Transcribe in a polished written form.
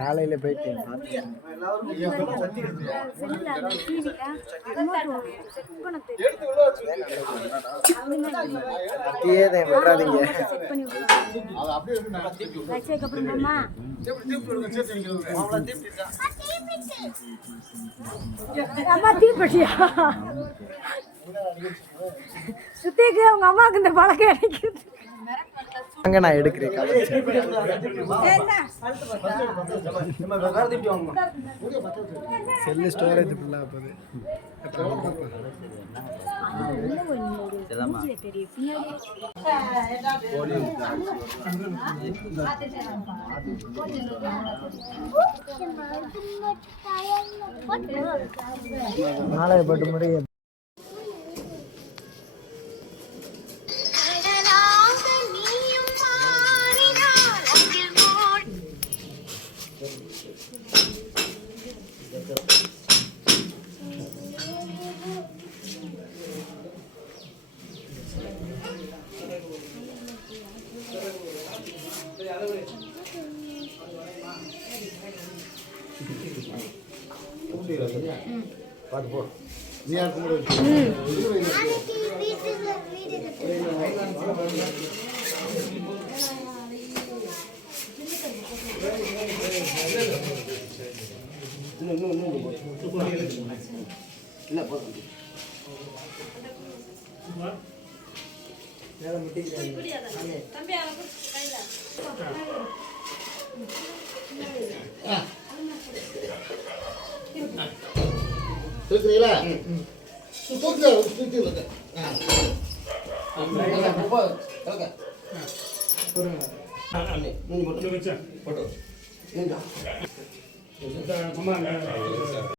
காலையில போயிட்டேன் விடாதீங்க. சுத்திக்கு அவங்க அம்மாவுக்கு இந்த பழக்கம் கிடைக்குது. அங்க நான் எடுக்கிறேன். செல்லு ஸ்டோரேஜ் ஃபுல்லா போகுது. நாளைய போட்டு முடியும். பார்த்து போ. நீ யாருக்கு முடியும்? இல்லை போதும். இருக்கிறீங்களா? போட்டோ